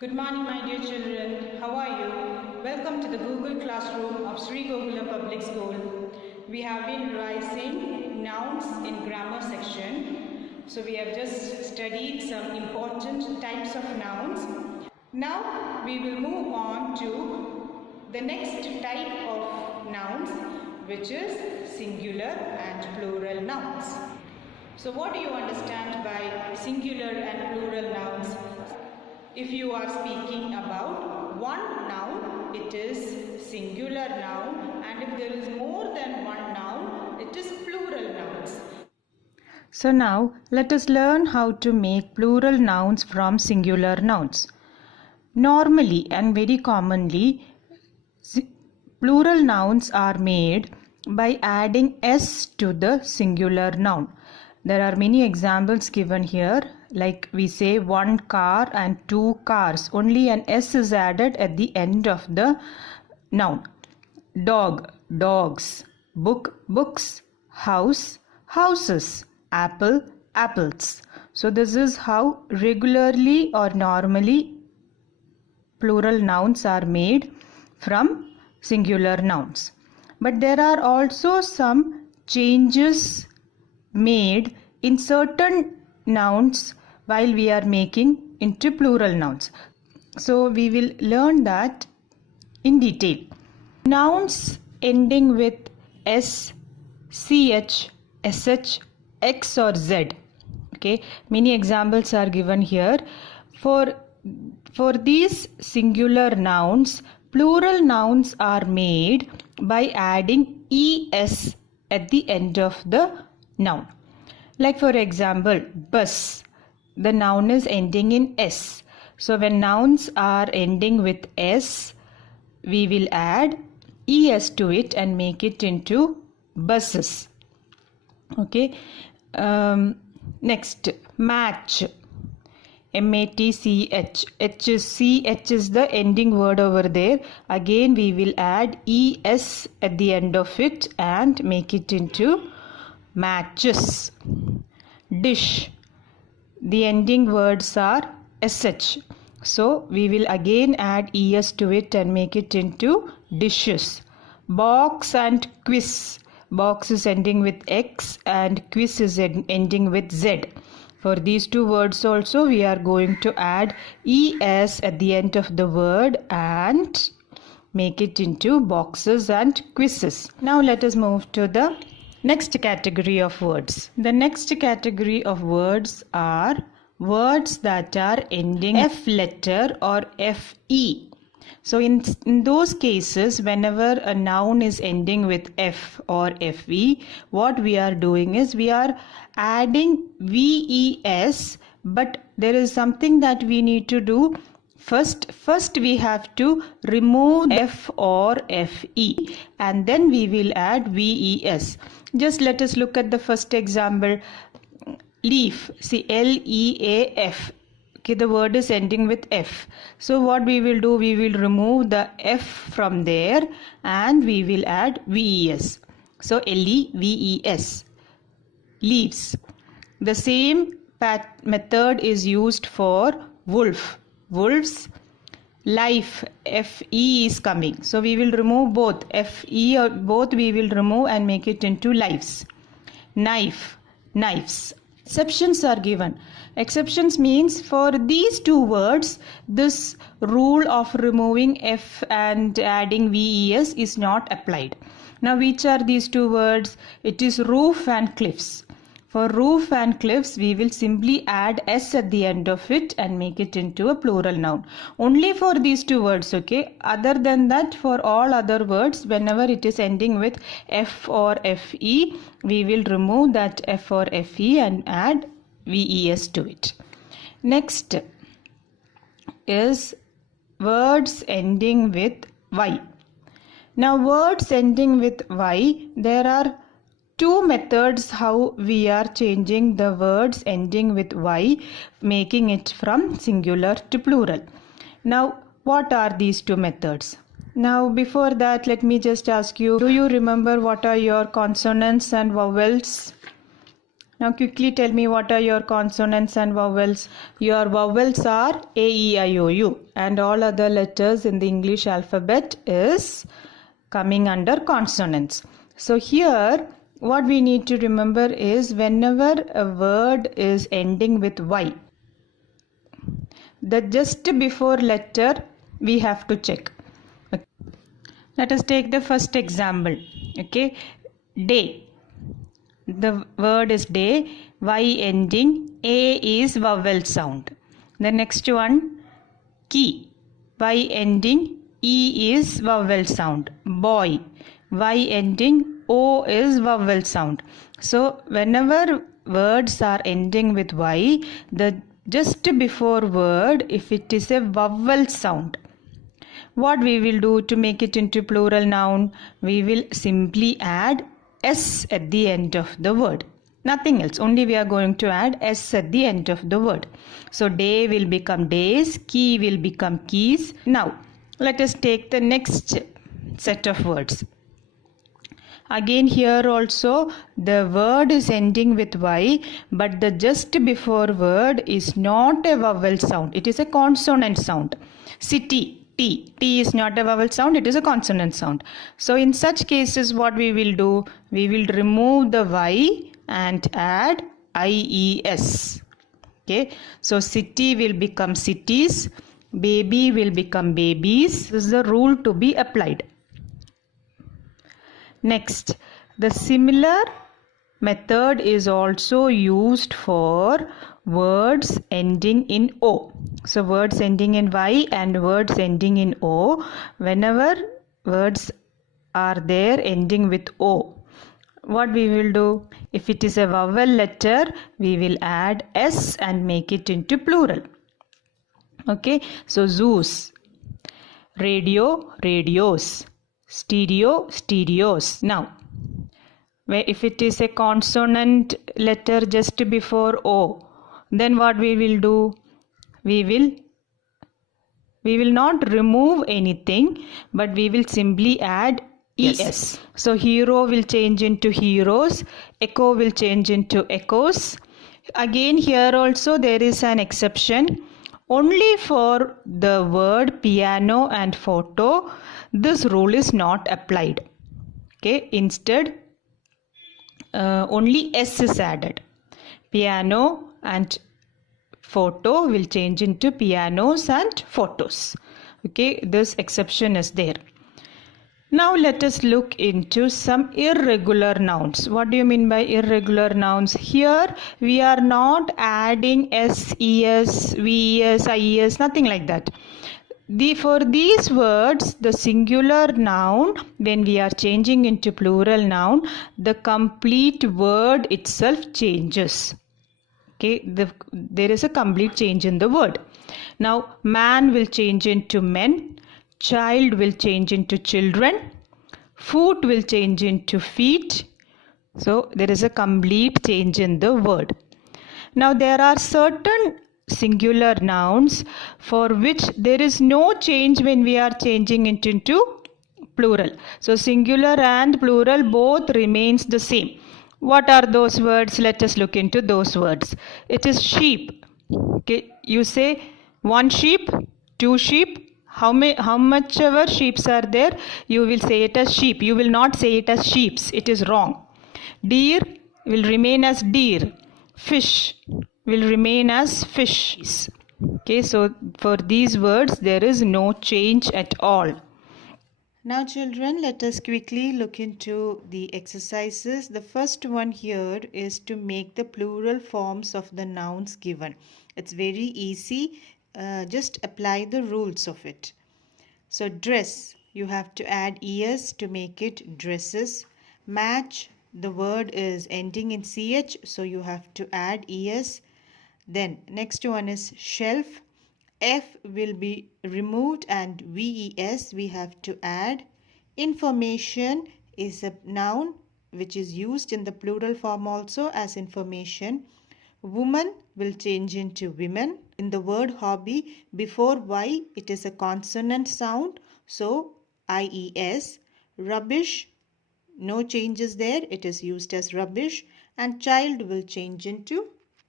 Good morning, my dear children. How are you? Welcome to the Google Classroom of Sri Gokulam Public School. We have been revising nouns in grammar section. So we have just studied some important types of nouns. Now we will move on to the next type of nouns, which is singular and plural nouns. So what do you understand by singular and plural nouns? If you are speaking about one noun, it is singular noun, and if there is more than one noun, it is plural nouns. So now let us learn how to make plural nouns from singular nouns. Normally and very commonly, plural nouns are made by adding s to the singular noun. There are many examples given here, like we say one car and two cars. Only an s is added at the end of the noun. Dog, dogs. Book, books. House, houses. Apple, apples. So this is how regularly or normally plural nouns are made from singular nouns. But there are also some changes made in certain nouns while we are making into plural nouns. So we will learn that in detail. Nouns ending with s, ch, sh, x or z. Okay, many examples are given here. For these singular nouns, plural nouns are made by adding es at the end of the noun. Like for example, bus. The noun is ending in s. So when nouns are ending with s, we will add es to it and make it into buses. Okay. Next, match. M-A-T-C-H. H is the ending word over there. Again we will add es at the end of it and make it into matches. Dish. The ending words are sh. So we will again add es to it and make it into dishes. Box and quiz. Box is ending with x and quiz is ending with z. For these two words also we are going to add es at the end of the word and make it into boxes and quizzes. Now let us move to the next category of words. The next category of words are words that are ending f letter or fe. So in those cases, whenever a noun is ending with f or fe, what we are doing is we are adding ves, but there is something that we need to do. First we have to remove f or fe and then we will add ves. Just let us look at the first example. Leaf. See, L-E-A-F. Okay, the word is ending with f. So what we will do, we will remove the f from there and we will add ves. So L-E-V-E-S. Leaves. The same method is used for wolf. Wolves. Life. F-E is coming. So we will remove both. F-E or both we will remove and make it into lives. Knife. Knives. Exceptions are given. Exceptions means for these two words, this rule of removing f and adding ves is not applied. Now which are these two words? It is roof and cliffs. For roof and cliffs, we will simply add s at the end of it and make it into a plural noun. Only for these two words, okay? Other than that, for all other words, whenever it is ending with f or fe, we will remove that f or fe and add ves to it. Next is words ending with y. Now words ending with y, there are two methods how we are changing the words ending with y, making it from singular to plural. Now what are these two methods? Now before that, let me just ask you, do you remember what are your consonants and vowels? Now quickly tell me what are your consonants and vowels. Your vowels are A, E, I, O, U, and all other letters in the English alphabet is coming under consonants. So here what we need to remember is whenever a word is ending with Y, the just before letter we have to check. Let us take the first example. Okay, day. The word is day. Y ending. A is vowel sound. The next one, key. Y ending. E is vowel sound. Boy. Y ending. O is vowel sound. So whenever words are ending with Y, the just before word, if it is a vowel sound, what we will do to make it into plural noun? We will simply add S at the end of the word. Nothing else. Only we are going to add S at the end of the word. So day will become days. Key will become keys. Now let us take the next set of words. Again here also the word is ending with Y, but the just before word is not a vowel sound. It is a consonant sound. City. T. T is not a vowel sound, it is a consonant sound. So in such cases what we will do? We will remove the Y and add IES. Okay. So city will become cities. Baby will become babies. This is the rule to be applied. Next, the similar method is also used for words ending in O. So words ending in Y and words ending in O, whenever words are there ending with O, what we will do? If it is a vowel letter, we will add S and make it into plural. Okay, so zoos, radio, radios, stereo, stereos. Now if it is a consonant letter just before O, then what we will do? We will not remove anything, but we will simply add ES. So hero will change into heroes, echo will change into echoes. Again here also there is an exception. Only for the word piano and photo, this rule is not applied. Okay, instead only S is added. Piano and photo will change into pianos and photos. Okay, this exception is there. Now let us look into some irregular nouns. What do you mean by irregular nouns? Here we are not adding S, ES, VES, IES, nothing like that. For these words, the singular noun, when we are changing into plural noun, the complete word itself changes. Okay, there is a complete change in the word. Now, man will change into men, child will change into children, foot will change into feet. So, there is a complete change in the word. Now, there are certain singular nouns for which there is no change when we are changing it into plural. So, singular and plural both remains the same. What are those words? Let us look into those words. It is sheep. Okay, you say one sheep, two sheep. How much ever sheeps are there, you will say it as sheep. You will not say it as sheeps. It is wrong. Deer will remain as deer. Fish will remain as fish. Okay, so for these words there is no change at all. Now children, let us quickly look into the exercises. The first one here is to make the plural forms of the nouns given. It's very easy. Just apply the rules of it. So dress, you have to add es to make it dresses. Match, the word is ending in ch, so you have to add es. Then next one is shelf. F will be removed and VES we have to add. Information is a noun which is used in the plural form also as information. Woman will change into women. In the word hobby, before Y it is a consonant sound, so IES. Rubbish, no changes there, it is used as rubbish. and child will change into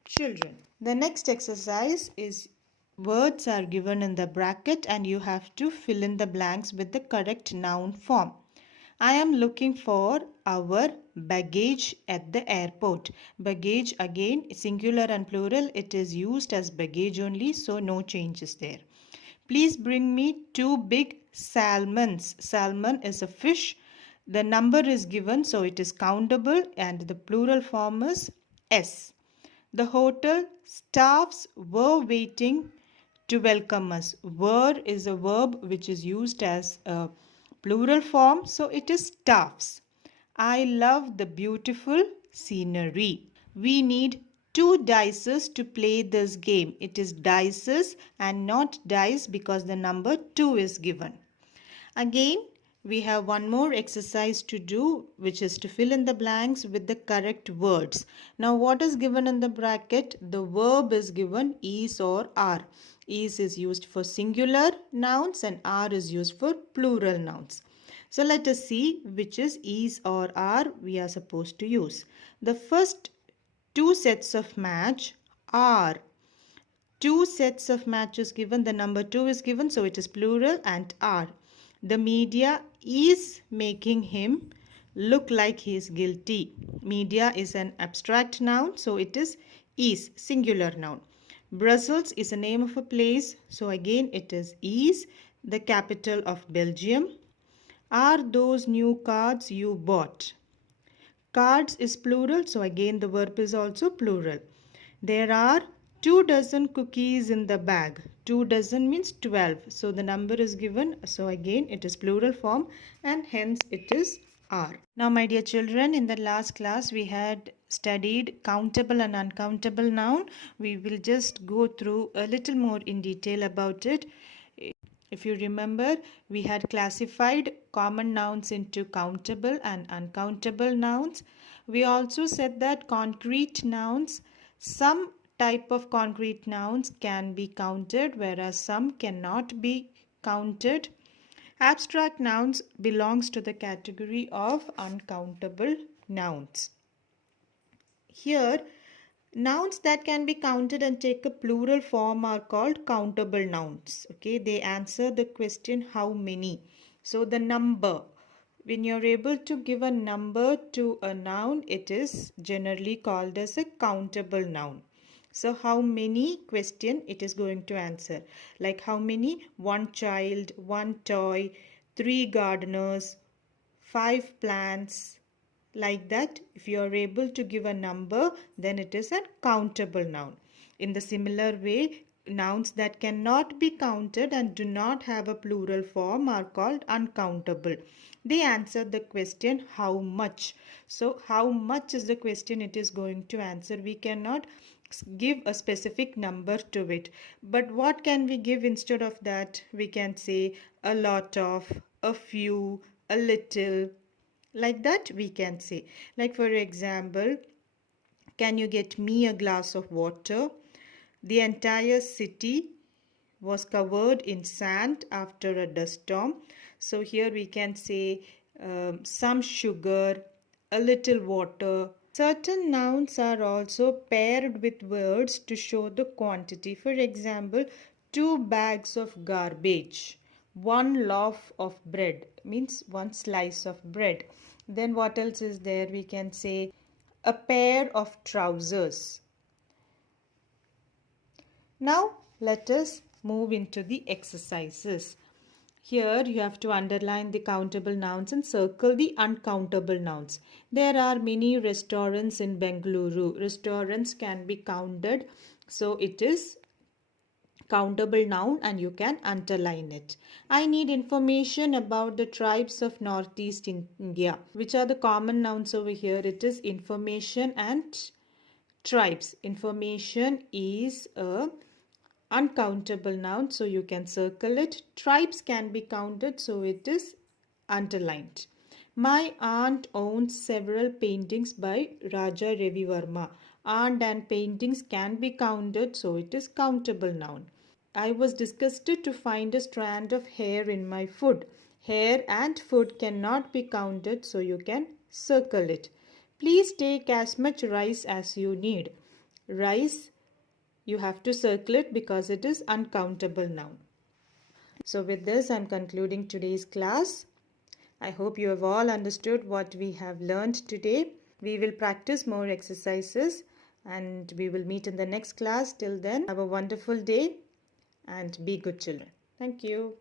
children. The next exercise is words are given in the bracket and you have to fill in the blanks with the correct noun form. I am looking for our baggage at the airport. Baggage, again singular and plural, it is used as baggage only, so no changes there. Please bring me 2 big salmons. Salmon is a fish. The number is given, so it is countable and the plural form is S. The hotel staffs were waiting to welcome us. Were is a verb which is used as a plural form, so it is staffs. I love the beautiful scenery. We need 2 dices to play this game. It is dices and not dice because the number 2 is given. Again, we have one more exercise to do, which is to fill in the blanks with the correct words. Now, what is given in the bracket? The verb is given is or are. Is used for singular nouns and are is used for plural nouns. So, let us see which is or are we are supposed to use. The first 2 sets of match are. 2 sets of matches given. The number 2 is given, so it is plural and are. The media is making him look like he is guilty. Media is an abstract noun, so it is singular noun. Brussels is a name of a place, so again it is the capital of Belgium. Are those new cards you bought? Cards is plural, so again the verb is also plural. There are 2 dozen cookies in the bag. 2 dozen means 12. So the number is given. So again it is plural form and hence it is are. Now my dear children, in the last class we had studied countable and uncountable noun. We will just go through a little more in detail about it. If you remember, we had classified common nouns into countable and uncountable nouns. We also said that concrete nouns, some type of concrete nouns can be counted, whereas some cannot be counted. Abstract nouns belongs to the category of uncountable nouns. Here, nouns that can be counted and take a plural form are called countable nouns. Okay, they answer the question how many. So the number. When you're able to give a number to a noun, it is generally called as a countable noun. So how many question it is going to answer. Like how many? 1 child, 1 toy, 3 gardeners, 5 plants. Like that, if you are able to give a number, then it is a countable noun. In the similar way, nouns that cannot be counted and do not have a plural form are called uncountable. They answer the question how much. So how much is the question it is going to answer. We cannot give a specific number to it. But what can we give instead of that? We can say a lot of, a few, a little. Like that we can say. Like for example, can you get me a glass of water? The entire city was covered in sand after a dust storm. So here we can say some sugar, a little water. Certain nouns are also paired with words to show the quantity. For example, 2 bags of garbage, 1 loaf of bread, means 1 slice of bread. Then what else is there? We can say a pair of trousers. Now let us move into the exercises. Here you have to underline the countable nouns and circle the uncountable nouns. There are many restaurants in Bengaluru. Restaurants can be counted, so it is countable noun and you can underline it. I need information about the tribes of Northeast India. Which are the common nouns over here? It is information and tribes. Information is a uncountable noun, so you can circle it. Tribes can be counted, so it is underlined. My aunt owns several paintings by Raja Ravi Verma. Aunt and paintings can be counted, so it is countable noun. I was disgusted to find a strand of hair in my food. Hair and food cannot be counted, so you can circle it. Please take as much rice as you need. Rice, you have to circle it because it is uncountable noun. So with this, I'm concluding today's class. I hope you have all understood what we have learned today. We will practice more exercises and we will meet in the next class. Till then, have a wonderful day and be good children. Thank you.